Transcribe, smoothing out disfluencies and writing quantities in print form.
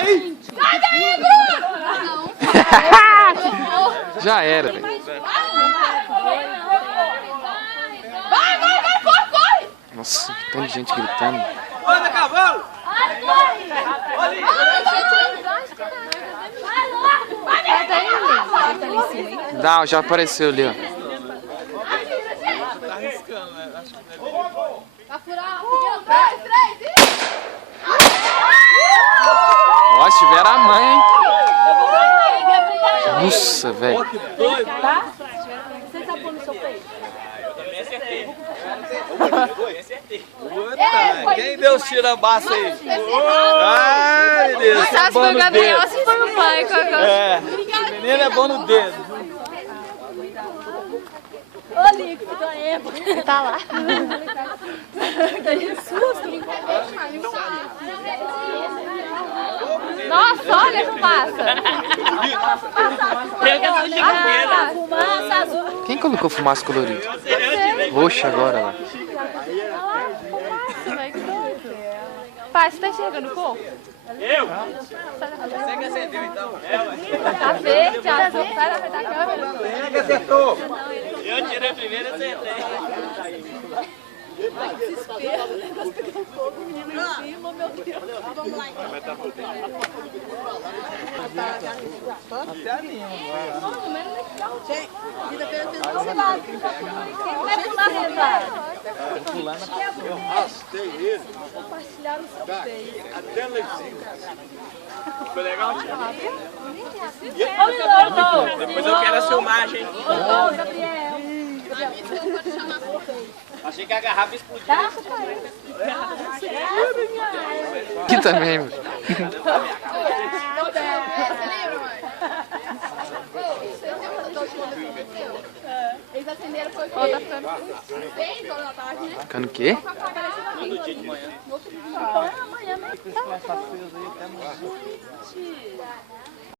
aí! Sai daí, Bruno! Já era, velho. Vai, corre! Nossa, tanta gente gritando. Anda, cavalo! Dá, já apareceu ali, ó. Tá arriscando, né? Acho que Vai furar, 3! Ó, se tiver a mãe, hein? Gabriel! Nossa, velho. que doido! Você tá pondo no seu peito? Puta, quem deu os tirambaços aí? Ai, Deus, Não sabe se foi o Gabriel ou se foi o pai. É, o menino é bom no dedo. Ô, Lico, que tá lá. Que susto. Nossa, olha a fumaça. Fumaça azul. Quem colocou fumaça colorida? Roxa agora lá. Pai, você tá enxergando o corpo? Eu? Você que acendeu então? Tá verde, azul. Sai da frente da câmera. Quem que acertou? Eu tirei primeiro e acertei. Desespero, o negócio pegando fogo, o menino em cima, meu Deus. Vamos lá então. Até a minha. Vida fez do lado. Quem vai pular no lado? Eu rastei ele. Compartilharam o seu peito. Até lá em cima. Foi legal, tia? Depois eu quero a filmagem. Ô, Gabriel. Achei que a garrafa explodiu. Aqui também, velho. Eles acenderam foi o quê? Bem, quando ela tava aqui. Ficando o quê? Todo dia de manhã. Amanhã, né?